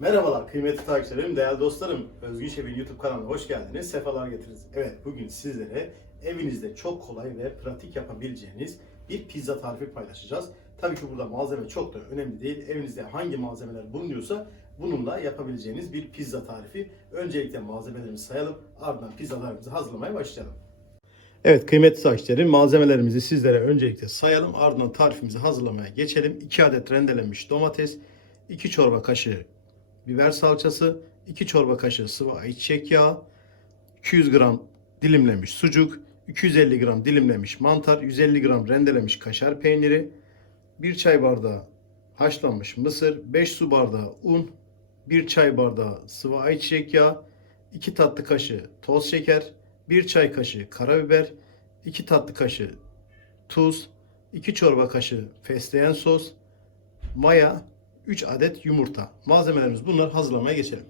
Merhabalar kıymetli takipçilerim, değerli dostlarım. Özgün Şef'in YouTube kanalına hoş geldiniz, sefalar getirdiniz. Evet, bugün sizlere evinizde çok kolay ve pratik yapabileceğiniz bir pizza tarifi paylaşacağız. Tabii ki burada malzeme çok da önemli değil. Evinizde hangi malzemeler bulunuyorsa bununla yapabileceğiniz bir pizza tarifi. Öncelikle malzemelerimizi sayalım, ardından pizzalarımızı hazırlamaya başlayalım. Evet kıymetli takipçilerim malzemelerimizi sizlere öncelikle sayalım ardından tarifimizi hazırlamaya geçelim. 2 adet rendelenmiş domates, 2 çorba kaşığı biber salçası, 2 çorba kaşığı sıvı ayçiçek yağı, 200 gram dilimlenmiş sucuk, 250 gram dilimlenmiş mantar, 150 gram rendelemiş kaşar peyniri, 1 çay bardağı haşlanmış mısır, 5 su bardağı un, 1 çay bardağı sıvı ayçiçek yağı, 2 tatlı kaşığı toz şeker, 1 çay kaşığı karabiber, 2 tatlı kaşığı tuz, 2 çorba kaşığı fesleğen sos, maya, 3 adet yumurta. Malzemelerimiz bunlar hazırlamaya geçelim.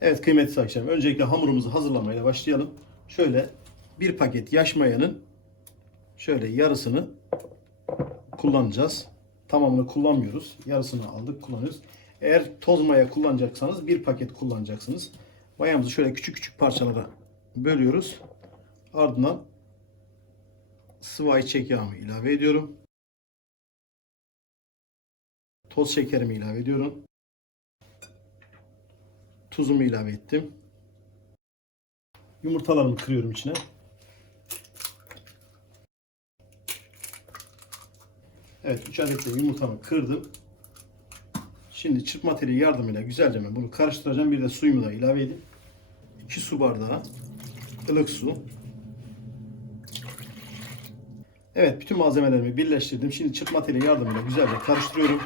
Evet kıymetli takipçilerim öncelikle hamurumuzu hazırlamayla başlayalım. Şöyle bir paket yaş mayanın şöyle yarısını kullanacağız. Tamamını kullanmıyoruz. Yarısını aldık kullanıyoruz. Eğer toz maya kullanacaksanız bir paket kullanacaksınız. Mayamızı şöyle küçük küçük parçalara bölüyoruz. Ardından sıvı ayçiçek yağımı ilave ediyorum. Toz şekerimi ilave ediyorum. Tuzumu ilave ettim. Yumurtalarımı kırıyorum içine. Evet 3 adet de yumurtamı kırdım. Şimdi çırpma teli yardımıyla güzelce ben bunu karıştıracağım. Bir de suyumu da ilave edeyim. 2 su bardağı ılık su. Evet bütün malzemelerimi birleştirdim. Şimdi çırpma teli yardımıyla güzelce karıştırıyorum.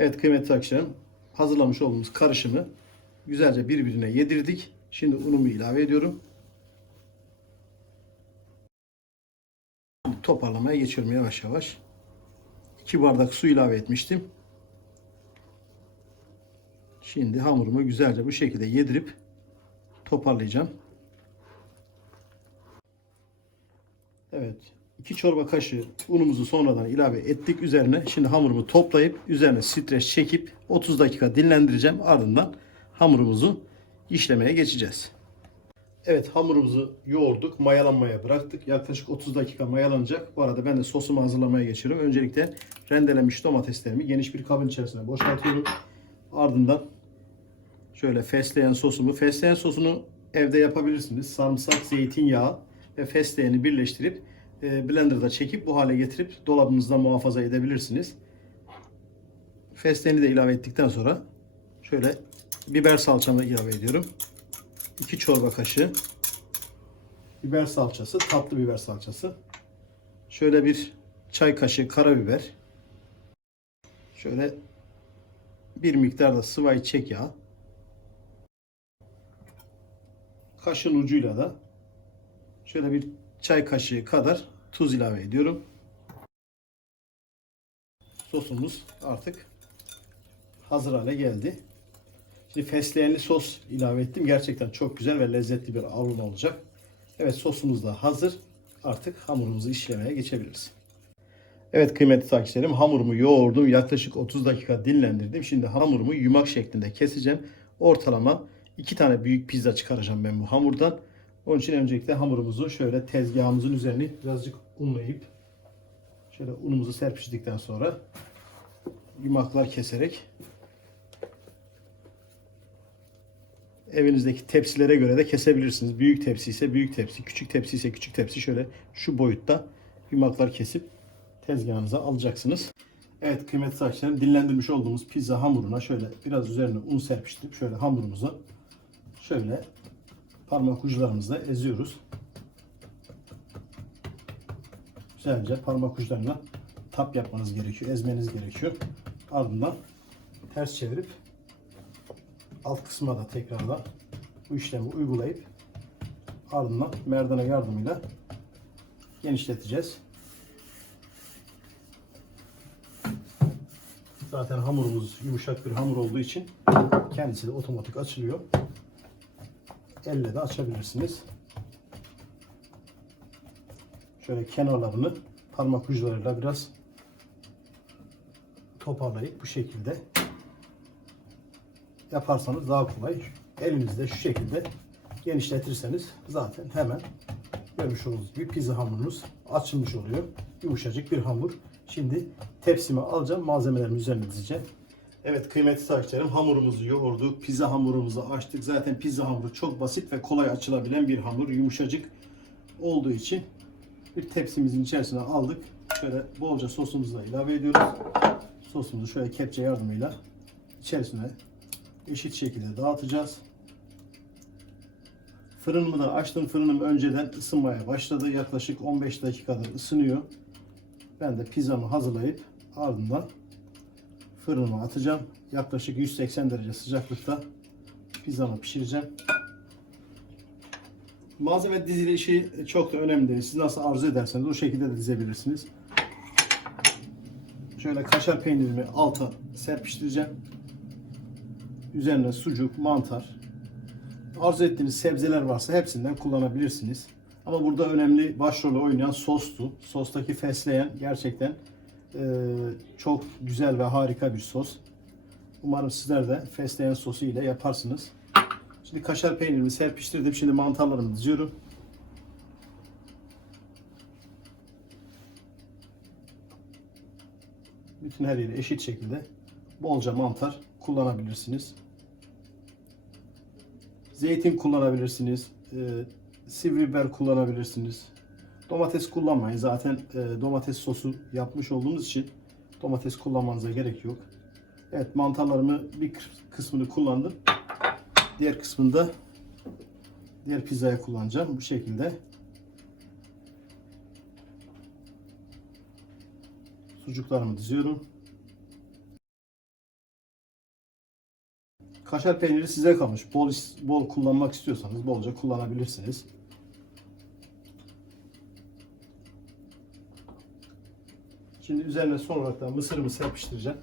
Evet kıymetli takipçilerim hazırlamış olduğumuz karışımı güzelce birbirine yedirdik. Şimdi unumu ilave ediyorum. Toparlamaya geçiyorum yavaş yavaş. 2 bardak su ilave etmiştim. Şimdi hamurumu güzelce bu şekilde yedirip toparlayacağım. Evet. 2 çorba kaşığı unumuzu sonradan ilave ettik üzerine. Şimdi hamurumu toplayıp üzerine streç çekip 30 dakika dinlendireceğim. Ardından hamurumuzu işlemeye geçeceğiz. Evet hamurumuzu yoğurduk. Mayalanmaya bıraktık. Yaklaşık 30 dakika mayalanacak. Bu arada ben de sosumu hazırlamaya geçiyorum. Öncelikle rendelenmiş domateslerimi geniş bir kabın içerisine boşaltıyorum. Ardından şöyle fesleğen sosumu. Fesleğen sosunu evde yapabilirsiniz. Sarımsak, zeytinyağı ve fesleğeni birleştirip blenderda çekip bu hale getirip dolabınızda muhafaza edebilirsiniz. Fesleğeni de ilave ettikten sonra şöyle biber salçamı ilave ediyorum. 2 çorba kaşığı biber salçası, tatlı biber salçası. Şöyle bir çay kaşığı karabiber. Şöyle bir miktar da sıvı ayçiçek yağı. Kaşın ucuyla da şöyle bir çay kaşığı kadar tuz ilave ediyorum. Sosumuz artık hazır hale geldi. Şimdi fesleğenli sos ilave ettim. Gerçekten çok güzel ve lezzetli bir aroma olacak. Evet sosumuz da hazır. Artık hamurumuzu işlemeye geçebiliriz. Evet kıymetli takipçilerim hamurumu yoğurdum. Yaklaşık 30 dakika dinlendirdim. Şimdi hamurumu yumak şeklinde keseceğim. Ortalama 2 tane büyük pizza çıkaracağım ben bu hamurdan. Onun için öncelikle hamurumuzu şöyle tezgahımızın üzerini birazcık unlayıp şöyle unumuzu serpiştirdikten sonra yumaklar keserek evinizdeki tepsilere göre de kesebilirsiniz. Büyük tepsi ise büyük tepsi, küçük tepsi ise küçük tepsi şöyle şu boyutta yumaklar kesip tezgahınıza alacaksınız. Evet kıymetli takipçilerim dinlendirmiş olduğumuz pizza hamuruna şöyle biraz üzerine un serpiştirip şöyle hamurumuzu şöyle parmak uçlarımızla eziyoruz. Güzelce parmak uçlarına tap yapmanız gerekiyor, ezmeniz gerekiyor. Ardından ters çevirip alt kısma da tekrardan bu işlemi uygulayıp ardından merdane yardımıyla genişleteceğiz. Zaten hamurumuz yumuşak bir hamur olduğu için kendisi de otomatik açılıyor. Elle de açabilirsiniz. Şöyle kenarlarını parmak uçlarıyla biraz toparlayıp bu şekilde yaparsanız daha kolay. Elinizde şu şekilde genişletirseniz zaten hemen görmüş olduğunuz gibi pizza hamurunuz açılmış oluyor. Yumuşacık bir hamur. Şimdi tepsime alacağım. Malzemelerimi üzerine dizeceğim. Evet kıymetli takipçilerim hamurumuzu yoğurduk. Pizza hamurumuzu açtık. Zaten pizza hamuru çok basit ve kolay açılabilen bir hamur. Yumuşacık olduğu için bir tepsimizin içerisine aldık. Şöyle bolca sosumuzu da ilave ediyoruz. Sosumuzu şöyle kepçe yardımıyla içerisine eşit şekilde dağıtacağız. Fırınımı da açtım. Fırınım önceden ısınmaya başladı. Yaklaşık 15 dakikadır ısınıyor. Ben de pizzamı hazırlayıp ardından fırınıma atacağım. Yaklaşık 180 derece sıcaklıkta pizzamı pişireceğim. Malzeme dizilişi çok da önemli değil. Siz nasıl arzu ederseniz o şekilde de dizebilirsiniz. Şöyle kaşar peynirimi alta serpiştireceğim. Üzerine sucuk, mantar, arzu ettiğiniz sebzeler varsa hepsinden kullanabilirsiniz. Ama burada önemli başrolü oynayan sostu. Sostaki fesleğen gerçekten çok güzel ve harika bir sos. Umarım sizler de fesleğen sosu ile yaparsınız. Şimdi kaşar peynirimi serpiştirdim. Şimdi mantarlarımı diziyorum. Bütün her yeri eşit şekilde bolca mantar kullanabilirsiniz. Zeytin kullanabilirsiniz. E, sivri biber kullanabilirsiniz. Domates kullanmayın. Zaten e, domates sosu yapmış olduğumuz için domates kullanmanıza gerek yok. Evet mantarlarımı bir kısmını kullandım. Diğer kısmını da diğer pizzaya kullanacağım. Bu şekilde. Sucuklarımı diziyorum. Kaşar peyniri size kalmış. Bol bol kullanmak istiyorsanız bolca kullanabilirsiniz. Şimdi üzerine son olarak da mısırımı serpiştireceğim.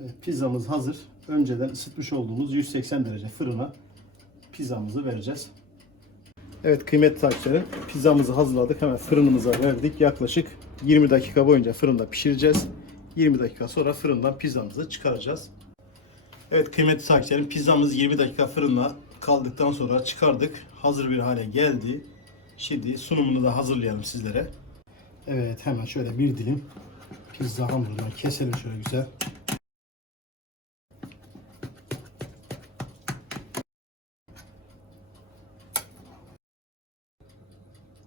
Evet, pizzamız hazır. Önceden ısıtmış olduğumuz 180 derece fırına pizzamızı vereceğiz. Evet kıymetli takipçilerim pizzamızı hazırladık. Hemen fırınımıza verdik. Yaklaşık 20 dakika boyunca fırında pişireceğiz. 20 dakika sonra fırından pizzamızı çıkaracağız. Evet kıymetli takipçilerim pizzamız 20 dakika fırında kaldıktan sonra çıkardık. Hazır bir hale geldi. Şimdi sunumunu da hazırlayalım sizlere. Evet hemen şöyle bir dilim pizza hamurundan keselim şöyle güzel.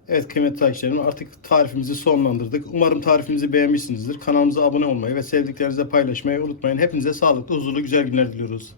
Evet kıymetli takipçilerim artık tarifimizi sonlandırdık. Umarım tarifimizi beğenmişsinizdir. Kanalımıza abone olmayı ve sevdiklerinizle paylaşmayı unutmayın. Hepinize sağlıklı, huzurlu, güzel günler diliyoruz.